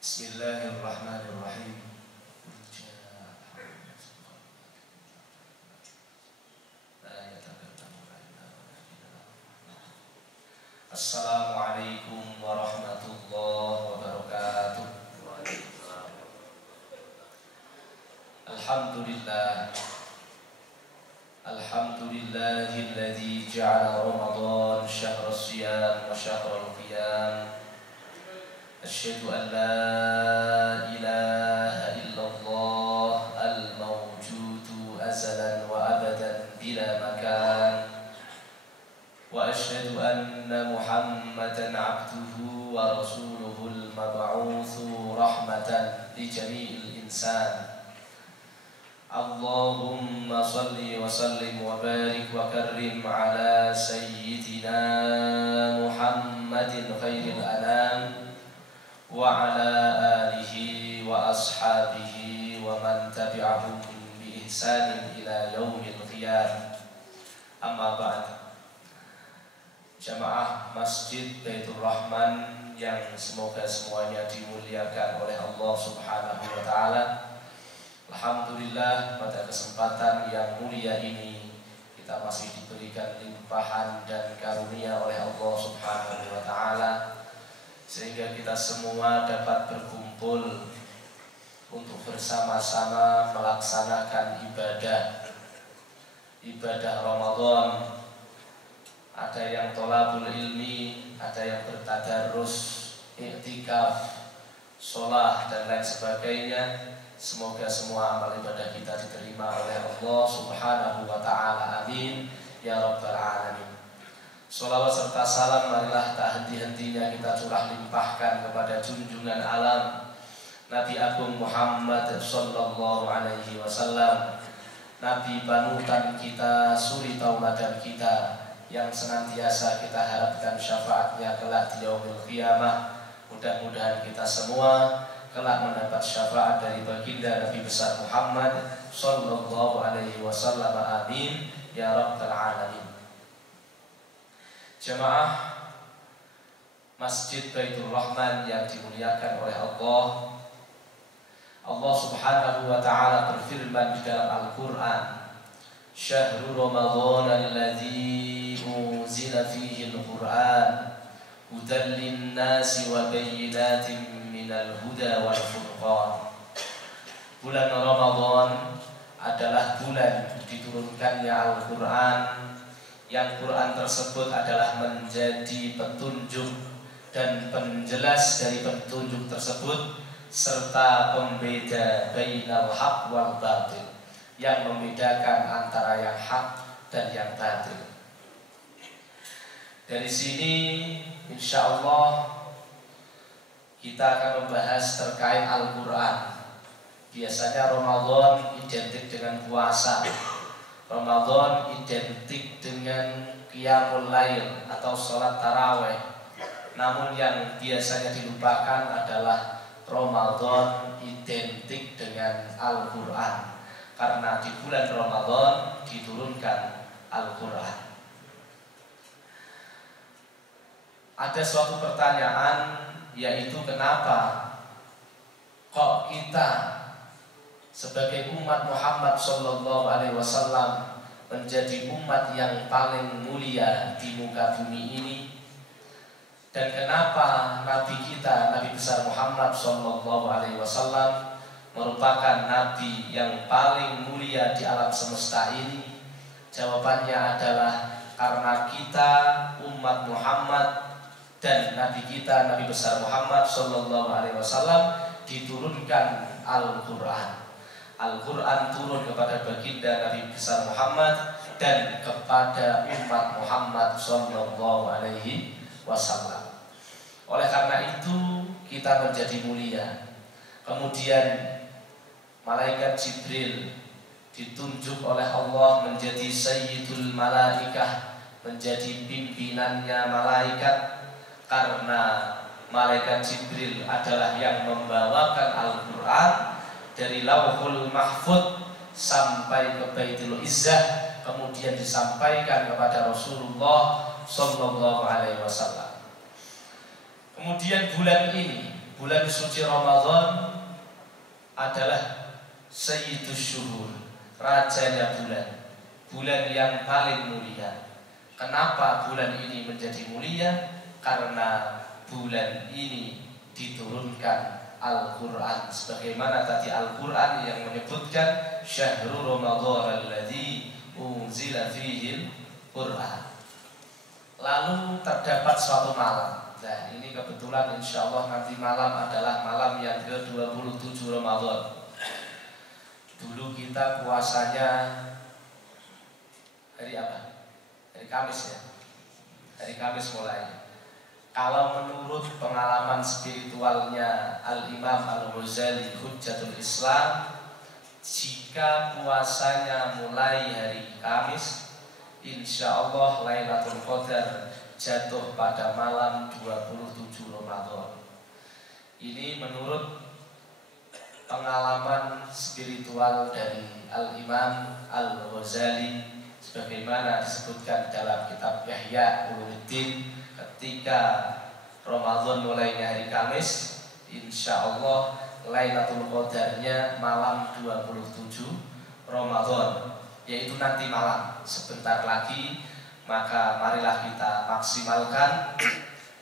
Bismillahirrahmanirrahim. Assalamualaikum warahmatullahi wabarakatuh. Alhamdulillah. Alhamdulillahilladzi ja'ala Ramadan syahra siyam wa syahral qiyam. Asyhadu an la ilaha illallah al-mawjudu azalan wa abadan bila makan. Wa asyhadu anna Muhammadan abduhu wa rasuluhul mab'utsu rahmatan li jami'il insan. Allahumma salli wa sallim wa barik wa karrim ala sayyidina Muhammadin khairil anam wa ala alihi wa ashabihi wa man tabi'ahum bi ihsanin ila yaumil qiyamah. Amma ba'd. Jamaah Masjid Baitur Rahman yang semoga semuanya dimuliakan oleh Allah Subhanahu wa taala. Alhamdulillah, pada kesempatan yang mulia ini kita masih diberikan limpahan dan karunia oleh Allah Subhanahu wa taala sehingga kita semua dapat berkumpul untuk bersama-sama melaksanakan ibadah Ramadan. Ada yang thalabul ilmi, ada yang bertadarus, i'tikaf, sholat dan lain sebagainya. Semoga semua amal ibadah kita diterima oleh Allah Subhanahu wa ta'ala. Amin ya rabbal alamin. Sholawat serta salam marilah tak henti-hentinya kita curah limpahkan kepada junjungan alam Nabi Agung Muhammad sallallahu alaihi wasallam, Nabi panutan kita, suri tauladan kita, yang senantiasa kita harapkan syafaatnya kelak di yaumil qiyamah. Mudah-mudahan kita semua kelak mendapat syafaat dari baginda Nabi besar Muhammad sallallahu alaihi wasallam. Amin ya rabbal alamin. Jamaah Masjid Baitur Rahman yang dimuliakan oleh Allah. Allah Subhanahu wa taala berfirman di dalam Al-Qur'an, "Syahrul Ramadan alladzi unzila fihi al-Qur'an hudan lin-nasi wa bayyinatin minal huda wal furqan." Bulan Ramadan adalah bulan diturunkannya Al-Qur'an, yang Quran tersebut adalah menjadi petunjuk dan penjelas dari petunjuk tersebut serta pembeda bainal haq wal batil, yang membedakan antara yang hak dan yang batil. Dari sini insyaallah kita akan membahas terkait Al-Quran. Biasanya Ramadan identik dengan puasa, Ramadan identik dengan qiyamul lail atau sholat taraweh. Namun yang biasanya dilupakan adalah Ramadan identik dengan Al-Quran, karena di bulan Ramadan diturunkan Al-Quran. Ada suatu pertanyaan, yaitu kenapa kok kita sebagai umat Muhammad sallallahu alaihi wasallam menjadi umat yang paling mulia di muka bumi ini, dan kenapa Nabi kita, Nabi besar Muhammad sallallahu alaihi wasallam merupakan nabi yang paling mulia di alam semesta ini? Jawabannya adalah karena kita umat Muhammad dan Nabi kita, Nabi besar Muhammad sallallahu alaihi wasallam diturunkan Al-Quran. Al-Quran turun kepada baginda Nabi besar Muhammad dan kepada umat Muhammad sallallahu alaihi wasallam. Oleh karena itu kita menjadi mulia. Kemudian malaikat Jibril ditunjuk oleh Allah menjadi sayyidul malaikah, menjadi pimpinannya malaikat, karena malaikat Jibril adalah yang membawakan Al-Quran dari Lauhul Mahfud sampai ke Baitul Izzah, kemudian disampaikan kepada Rasulullah sallallahu alaihi wasallam. Kemudian bulan ini, bulan suci Ramadan adalah Sayyidus Syuhur, rajanya bulan, bulan yang paling mulia. Kenapa bulan ini menjadi mulia? Karena bulan ini diturunkan Al-Quran, sebagaimana tadi Al-Quran yang menyebutkan Syahrul Ramadan alladzi unzila fihil Quran. Lalu terdapat suatu malam. Nah, ini kebetulan insya Allah nanti malam adalah malam yang ke-27 Ramadan. Dulu kita puasanya hari apa? Hari Kamis ya. Hari Kamis mulai. Kalau menurut pengalaman spiritualnya Al-Imam Al-Ghazali Hujjatul Islam, jika puasanya mulai hari Kamis, insya Allah Lailatul Qadar jatuh pada malam 27 Ramadan. Ini menurut pengalaman spiritual dari Al-Imam Al-Ghazali, sebagaimana disebutkan dalam kitab Ihya Ulumuddin, ketika Ramadan mulainya hari Kamis, insya Allah Lailatul Qadarnya malam 27 Ramadan, yaitu nanti malam sebentar lagi. Maka marilah kita maksimalkan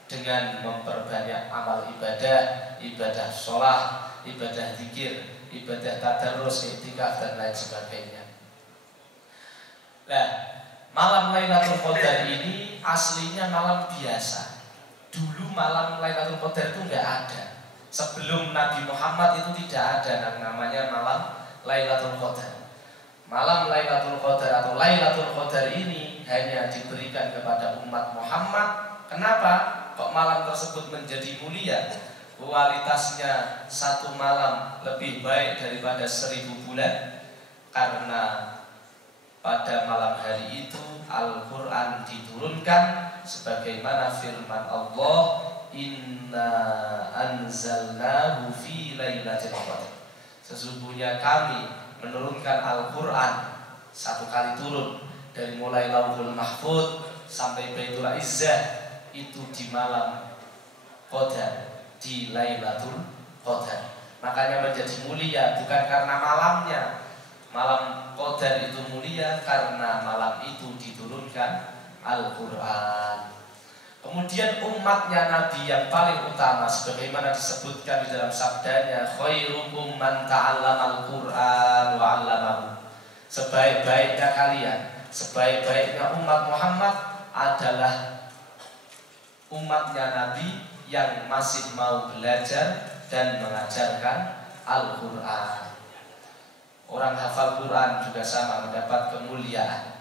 dengan memperbanyak amal ibadah, ibadah sholat, ibadah zikir, ibadah tadarrus, i'tikaf dan lain sebagainya. Nah, malam Lailatul Qadar ini aslinya malam biasa. Dulu malam Lailatul Qadar itu enggak ada. Sebelum Nabi Muhammad itu tidak ada yang namanya malam Lailatul Qadar. Malam Lailatul Qadar atau Lailatul Qadar ini hanya diberikan kepada umat Muhammad. Kenapa kok malam tersebut menjadi mulia? Kualitasnya satu malam lebih baik daripada 1000 bulan. Karena pada malam hari itu Al-Quran diturunkan, sebagaimana firman Allah, Inna anzalnahu fi lailatul qadar. Sesungguhnya kami menurunkan Al-Quran satu kali turun, dari mulai Lauhul Mahfuz sampai Baitul Izzah, itu di malam Qadar, di Lailatul Qadar. Makanya menjadi mulia bukan karena malamnya. Malam Qadar itu mulia karena malam itu diturunkan Al-Quran. Kemudian umatnya Nabi yang paling utama, sebagaimana disebutkan di dalam sabdanya, khairukum man ta'allama al-Quran wa 'allamahu. Sebaik-baiknya kalian, sebaik-baiknya umat Muhammad adalah umatnya Nabi yang masih mau belajar dan mengajarkan Al-Quran. Orang hafal Quran juga sama mendapat kemuliaan.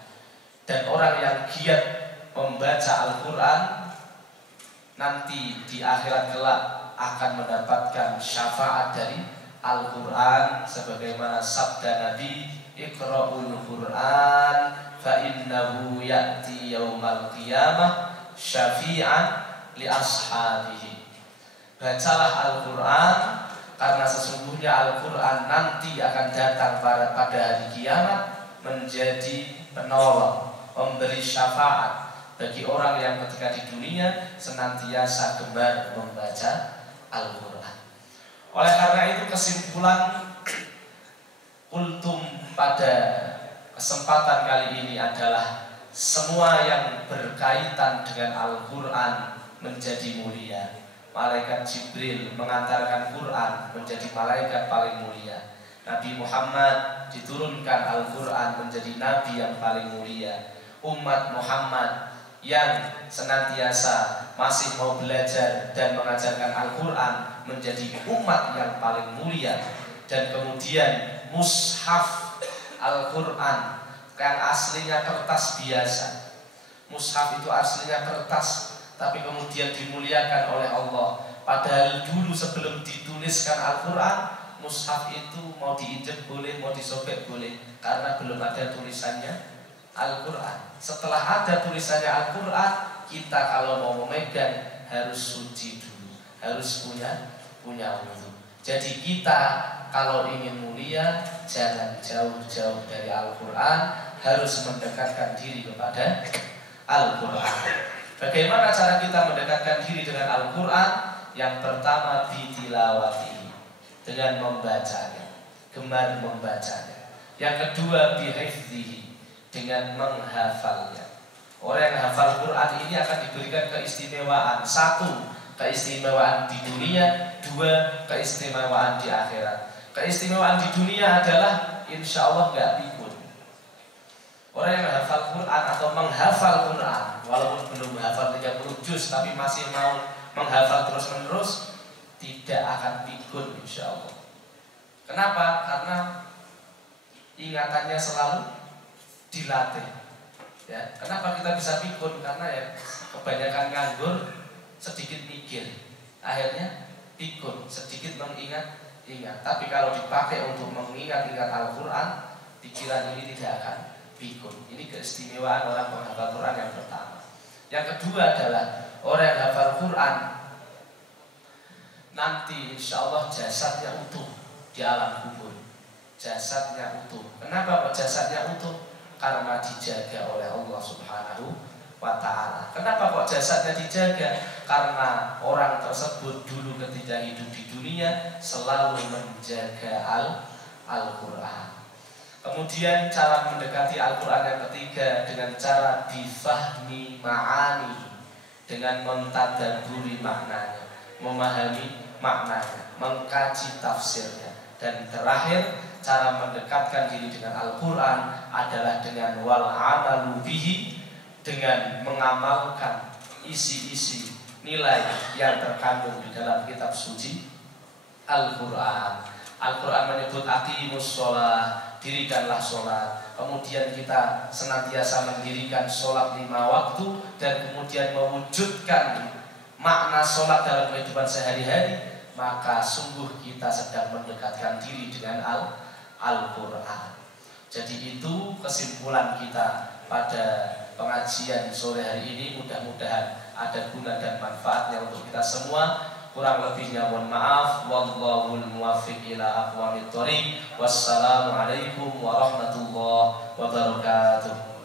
Dan orang yang giat membaca Al-Quran nanti di akhirat kelak akan mendapatkan syafaat dari Al-Quran, sebagaimana sabda Nabi, Iqra'ul Quran fa innahu ya'ti yaumal qiyamah syafi'an li ashabihi. Bacalah Al-Quran, karena sesungguhnya Al-Quran nanti akan datang pada hari kiamat menjadi penolong, memberi syafaat bagi orang yang ketika di dunia senantiasa gemar membaca Al-Quran. Oleh karena itu kesimpulan kultum pada kesempatan kali ini adalah semua yang berkaitan dengan Al-Quran menjadi mulia. Malaikat Jibril mengantarkan Quran menjadi malaikat paling mulia. Nabi Muhammad diturunkan Al-Quran menjadi nabi yang paling mulia. Umat Muhammad yang senantiasa masih mau belajar dan mengajarkan Al-Quran menjadi umat yang paling mulia. Dan kemudian mushaf Al-Quran yang aslinya kertas biasa. Mushaf itu aslinya kertas, tapi kemudian dimuliakan oleh Allah. Padahal dulu sebelum dituliskan Al-Quran, mushaf itu mau diinjek boleh, mau disobek boleh, karena belum ada tulisannya Al-Quran. Setelah ada tulisannya Al-Quran, kita kalau mau memegang harus suci dulu, harus punya wudu. Jadi kita kalau ingin mulia, jangan jauh-jauh dari Al-Quran, harus mendekatkan diri kepada Al-Quran. Bagaimana cara kita mendekatkan diri dengan Al-Quran? Yang pertama bitilawati, dengan membacanya, gemar membacanya. Yang kedua bihifdzihi, dengan menghafalnya. Orang yang hafal Quran ini akan diberikan keistimewaan. Satu, keistimewaan di dunia. Dua, keistimewaan di akhirat. Keistimewaan di dunia adalah insya Allah gak pikun. Orang yang hafal Quran atau menghafal Quran, walaupun belum menghafal 30 juz tapi masih mau menghafal terus menerus, tidak akan pikun insya Allah. Kenapa? Karena ingatannya selalu dilatih. Ya, kenapa kita bisa pikun? Karena ya kebanyakan nganggur, sedikit mikir, akhirnya pikun, sedikit mengingat. Tapi kalau dipakai untuk mengingat-ingat Al-Quran, pikiran ini tidak akan pikun. Ini keistimewaan orang penghafal Quran yang pertama. Yang kedua adalah orang yang hafal Quran nanti insya Allah jasadnya utuh di alam kubur. Jasadnya utuh. Kenapa kok jasadnya utuh? Karena dijaga oleh Allah Subhanahu wa ta'ala. Kenapa kok jasadnya dijaga? Karena orang tersebut dulu ketika hidup di dunia selalu menjaga Al-Quran. Kemudian cara mendekati Al-Quran yang ketiga dengan cara bifahmi ma'ani, dengan mentadaburi maknanya, memahami maknanya, mengkaji tafsirnya. Dan terakhir, cara mendekatkan diri dengan Al-Quran adalah dengan wal amalu bihi, dengan mengamalkan isi-isi nilai yang terkandung di dalam kitab suci Al-Quran. Al-Quran menyebut aqimus sholat, dirikanlah sholat. Kemudian kita senantiasa mendirikan sholat 5 waktu, dan kemudian mewujudkan makna sholat dalam kehidupan sehari-hari. Maka sungguh kita sedang mendekatkan diri dengan Al-Quran. Jadi itu kesimpulan kita pada pengajian sore hari ini. Mudah-mudahan ada guna dan manfaatnya untuk kita semua. Kurang lebihnya mohon maaf. Wallahul muwaffiq ila aqwamit thoriq. Wassalamualaikum warahmatullahi wabarakatuh.